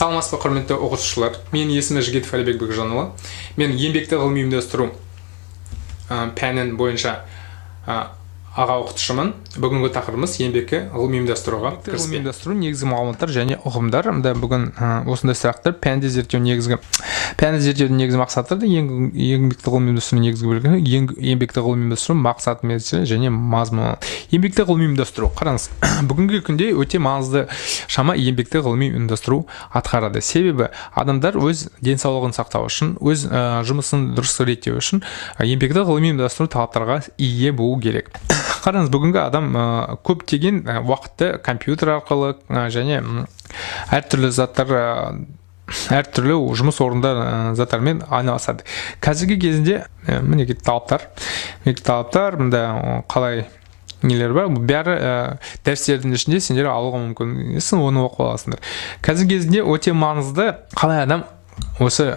Саламатсыз ба, құрметті оқушылар. Менің есімім Жігітов Әлібек Бекжанұлы. Мен еңбекті ғылыми ұйымдастыру пәнін бойынша аға оқытушымын. Бүгінгі тақырыбымыз еңбекті ғылыми ұйымдастыруға кіріспе. Ұйымдастыру негізгі мағлұматтар және ұғымдар. Бүгін осындай сұрақтар. Пәнді зерттеудің негізгі мақсаттары, еңбекті ғылыми ұйымдастыру негізгі бөлігі, еңбекті ғылыми ұйымдастыру мақсат, міндеті және мазмұны. Еңбекті ғылыми ұйымдастыру. Қараңыз, бүгінгі күнде өте маңызды шама еңбекті ғылыми ұйымдастыру атқарады. Себебі адамдар өз денсаулығын сақтау үшін, өз жұмысын дұрыс реттеу үшін еңбекті ғылыми ұйымдастыру талаптарға ие болу керек. Қараңыз, бүгінгі адам көптеген уақытты компьютер арқылы және әртүрлі жұмыс орындар заттармен айналысады. Қазіргі кезінде мінекей талаптар, мында қалай нелер бар, бәрі дәрістердің ішінде сендер алуға мүмкін, оны оқып аласыңдар. Қазіргі кезінде өте маңызды қалай адам осы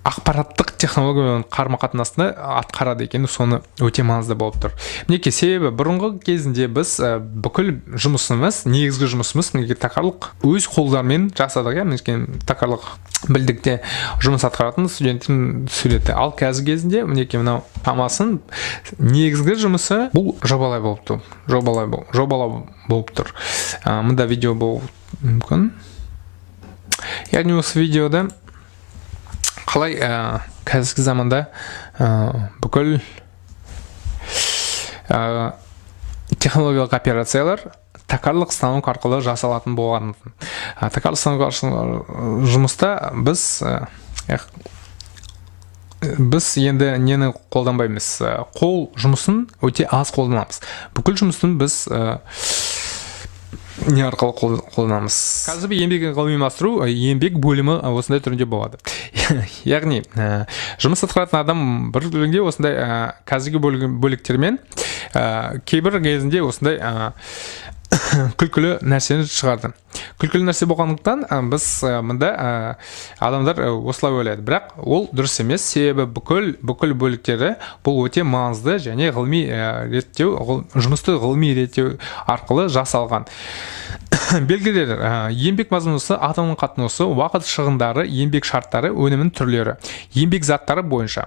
ақпараттық технологиямен қарым-қатынасты атқарады екен, соны өте маңызды болып тұр. Мінекей, себебі бұрынғы кезінде біз бүкіл жұмысымыз, негізгі жұмысымыз тақарлық өз қолдармен жасадық. Мінекей, тақарлық білдікте жұмыс атқаратын студенттің суреті. Ал қазіргі кезінде мінекей мынау тамасын негізгі жұмысы бұл жобалау болып тұр. Мұнда видео болуы мүмкін. Яғни осы видеода қалай қазіргі заманда бүкіл технологиялық операциялар тақарлық станок арқылы жасалатын болған. Тақарлық станок арқылы жұмыста біз енді нені қолданбаймыз? Қол жұмысын өте аз қолданамыз. Бүкіл жұмысын біз не арқылы қолданамыз? Қазір еңбек ғылыми ұйымдастыру еңбек бөлімі осындай түрінде болады. Яғни жұмыс атқаратын адам бір бөлігінде осындай қазіргі бөліктермен кейбір кезінде осындай күлкілі нәрсені шығарды. Күлкілі нәрсе болғандықтан біз мұнда адамдар осылай ойлайды. Бірақ ол дұрыс емес, себебі бүкіл бөліктері бұл өте маңызды және ғылыми реттеу, жұмысты ғылыми реттеу арқылы жасалған. Белгілер: еңбек мазмұнысы, адамның қатынасы, уақыт шығындары, еңбек шарттары, өнімнің түрлері, еңбек заттары бойынша.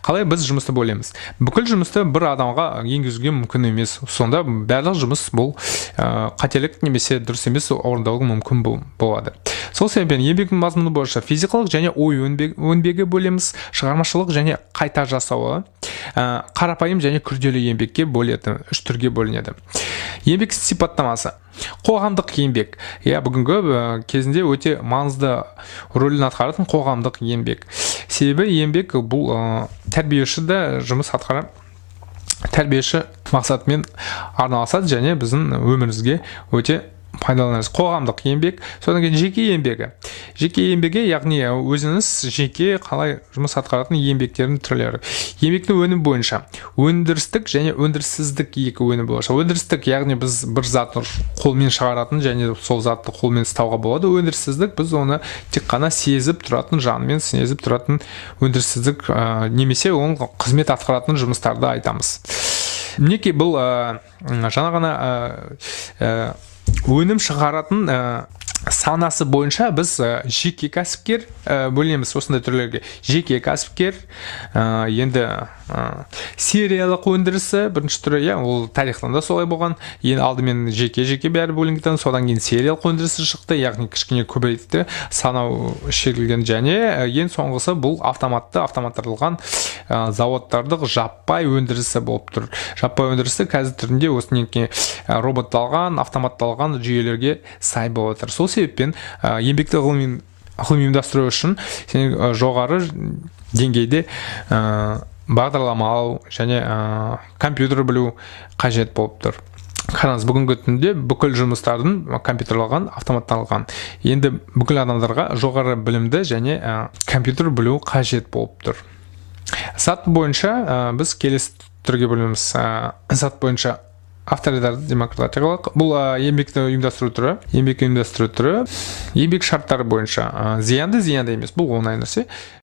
Қалай біз жұмысты бөлеміз? Бүкіл жұмысты бір адамға енгізуге мүмкін емес. Сонда барлық жұмыс бұл қателік немесе дұрыс емес орындауға мүмкін болады. Сол себептен еңбек мазмұны бойынша физикалық және ой еңбегі бөлеміз, шығармашылық және қайта жасауы, қарапайым және күрделі еңбекке бөледі, үш түрге бөлінеді. Еңбек сипаттамасы: қоғамдық еңбек. Бүгінгі кезінде өте маңызды рөлін атқаратын қоғамдық еңбек. Себебі еңбек бұл тәрбиеші жұмыс атқарып, тәрбиеші мақсатымен арналасады және біздің өмірімізге өте пайдаланамыз. Қоғамдық еңбек, содан кейін жеке еңбегі. Жеке еңбегі, яғни өзіңіз жеке қалай жұмыс атқаратын еңбектердің түрлері. Еңбектің өнім бойынша өндірістік және өндіріссіздік екі өнім бойынша. Өндірістік, яғни біз бір затты қолмен шығаратын және сол затты қолмен ұстауға болады. Өндіріссіздік, біз оны тек қана сезіп тұратын, жанымен сезіп тұратын өндіріссіздік, немесе оның қызмет атқаратын жұмыстарды айтамыз. Мінекей, бұл жаңа ғана өнім шығаратын санасы бойынша біз жеке кәсіпкер бөлеміз осындай түрлерге. Жеке кәсіпкер, енді сериялық өндірісі бірінші түрі, ол тарихтан да солай болған. Енді алдымен жеке бәрі бөлінген, содан кейін сериялық өндірісі шықты, яғни кішкене көбейтті, санау шегілген, және ең соңғысы бұл автоматтандырылған заводтардың жаппай өндірісі болып тұр. Жаппай өндірісі қазір түрінде осының роботталған, автоматталған жүйелерге сай болып отыр. Сол себеппен еңбекті ғылыми ұйымдастыру үшін жоғары деңгейде бағдарламалау және компьютер білу қажет болып тұр. Қараңыз, бүгінгі түнде бүкіл жұмыстардың компьютерлалған, автоматталған. Енді бүкіл адамдарға жоғары білімді және компьютер білу қажет болып тұр. Зат бойынша біз келесі түрге бөлеміз. Зат бойынша авторитарлы демократиялық, бұл еңбекті ұйымдастыру түрі, еңбек шарттары бойынша зиянды емес, бұл оңай нәрсе.